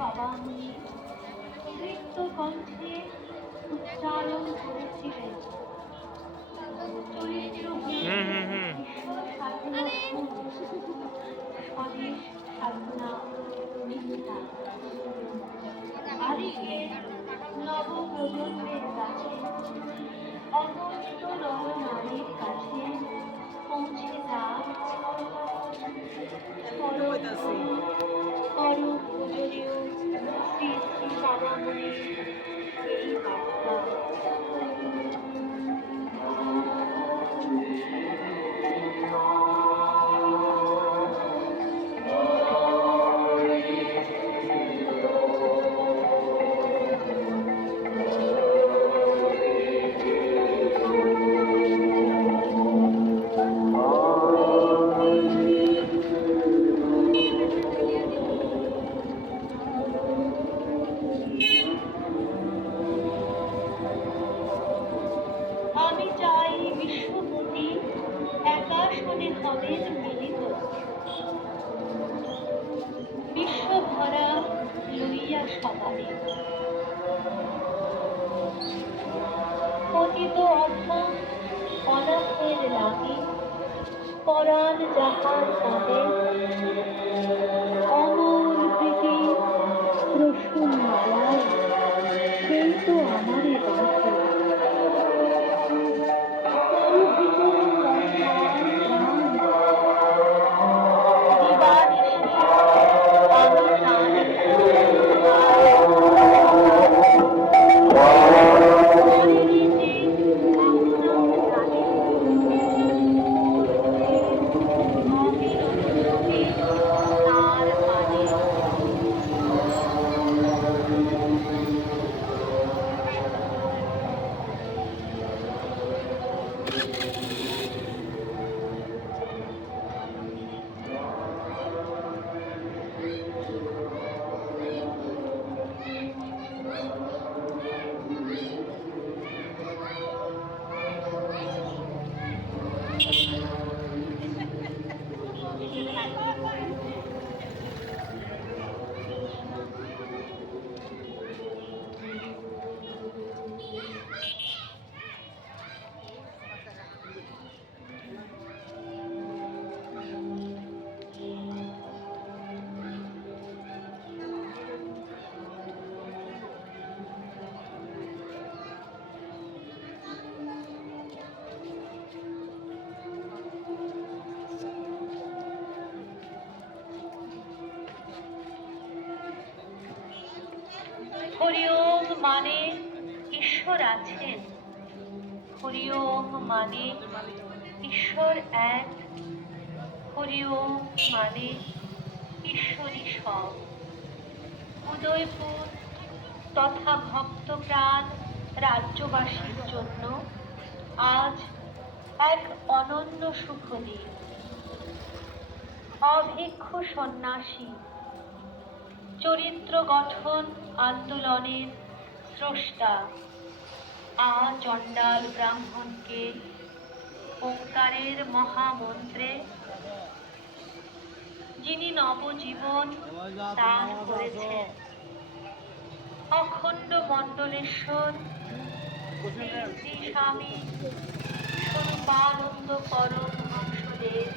বাবামণি তৃপ্ত কণ্ঠে উচ্চারণ করেছিলেন, চরিত্রহীন ঈশ্বর সাধনা স্বদেশ সাধনা মিথ্যা। আজকে নবপ্রজন্মের কাছে, অনন্ত নরনারীর কাছে পৌঁছে যাক পরম পূজনীয় শ্রী শ্রী বাবামণির এই বার্তা। আমি চাই বিশ্বপতি একাশনে হবেন মিলিত, বিশ্বভরা লইয়া সবারে পতিত অধম অনাথের লাগি পরাণ যাহার কাঁদে, অমর প্রীতি রসুন মালায় সেই তো আমারে বাঁধে। হরি ওম মানে ঈশ্বর আছেন, হরি ওম মানে ঈশ্বর এক, হরি ওম মানে ঈশ্বরই সব। উদয়পুর তথা ভক্তপ্রাণ রাজ্যবাসীর জন্য আজ এক অনন্য শুভ দিন। অভিক্ষ সন্ন্যাসী চরিত্র গঠন আন্দোলনের স্রষ্টা চণ্ডাল ব্রাহ্মণকে ওঙ্কারের মহামন্ত্রে যিনি নবজীবন দান করেছেন, অখণ্ড মণ্ডলেশ্বর শ্রী শ্রী স্বামী স্বরূপানন্দ পরমহংসদেব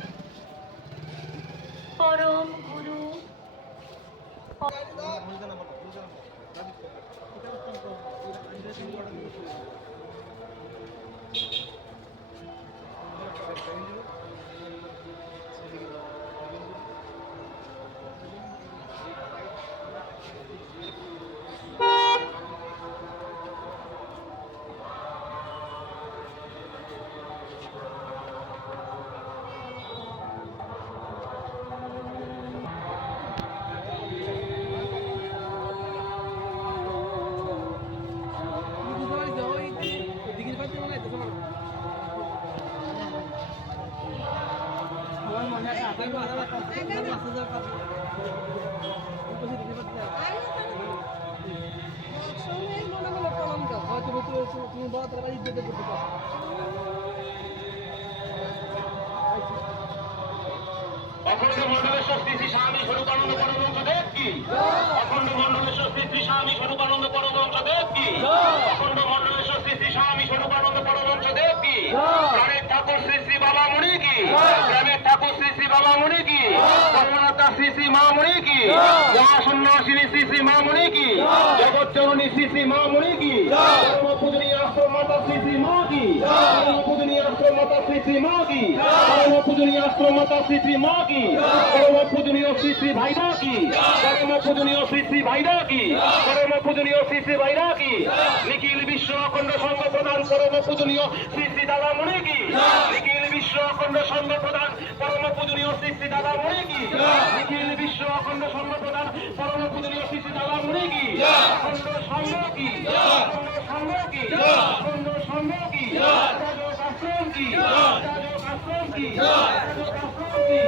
পরম গুরু অখণ্ড মণ্ডলেশ্বর শ্রী শ্রী স্বামী স্বরূপানন্দ পরমহংসদেব কি অখণ্ড মণ্ডলেশ্বর শ্রী শ্রী স্বামী স্বরূপানন্দ পরমহংস দেব কি? অখণ্ড মণ্ডলেশ্বর শ্রী শ্রী স্বামী স্বরূপানন্দ পরমহংস দেব কি? প্রাণের ঠাকুর শ্রী শ্রী বাবা মুনি কি? প্রাণের ঠাকুর শ্রী শ্রী বাবা মুনি কি? জগন্নাথ শ্রী শ্রী মা মুনি কি? মহাসন্ন্যাসিনী শ্রী শ্রী মা মুনি কি? জগৎ জননী শ্রী শ্রী মা মুনি কি? পূজনীয় আশ্রম মাতা শ্রী শ্রী মা কি? পূজনীয় আশ্রম মাতা শ্রী শ্রী মা কি? পূজনীয় আশ্রম মাতা শ্রী শ্রী মা কি? পূজনীয় শ্রী শ্রী ভাইরা কি? পূজনীয় শ্রী শ্রী ভাইরা কি? পূজনীয় শ্রী শ্রী ভাইরা কি? নিখিল বিশ্ব অখণ্ড সংঘ প্রধান পরম পূজনীয় শ্রী শ্রী দাদা মুনি কি? নিখিল বিশ্ব অখণ্ড সংঘ প্রধান পরম পূজনীয় শ্রী শ্রী দাদা মুনি কি? নিখিল বিশ্ব অখণ্ড সংঘ প্রধান পরম পূজনীয় শ্রী শ্রী দাদা মুনি কি? অখণ্ড সংঘ কি? অখণ্ড সংঘ কি? অখণ্ড সংঘ কি? রাজক আশ্রম কি? রাজক আশ্রম কি? রাজক আশ্রম কি?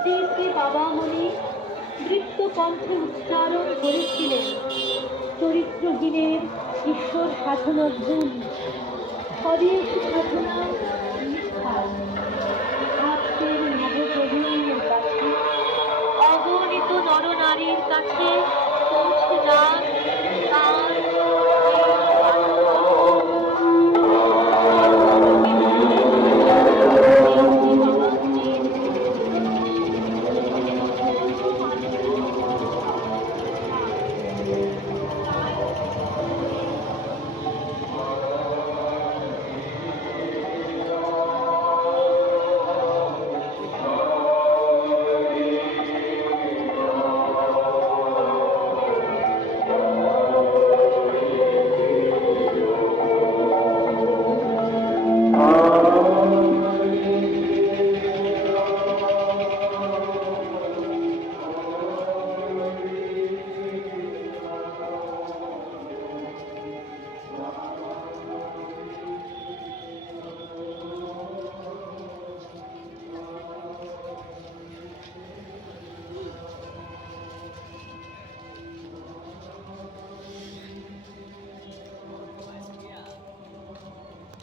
শ্রী শ্রী বাবা মুনি নৃত্য কণ্ঠে উচ্চারণ করেছিলেন চরিত্রহীনের ঈশ্বর সাধনা ভুল, স্বদেশ সাধনা মিথ্যা। ভক্তের নবপ্রভুর কাছে অগণিত নরনারীর কাছে পৌঁছে যান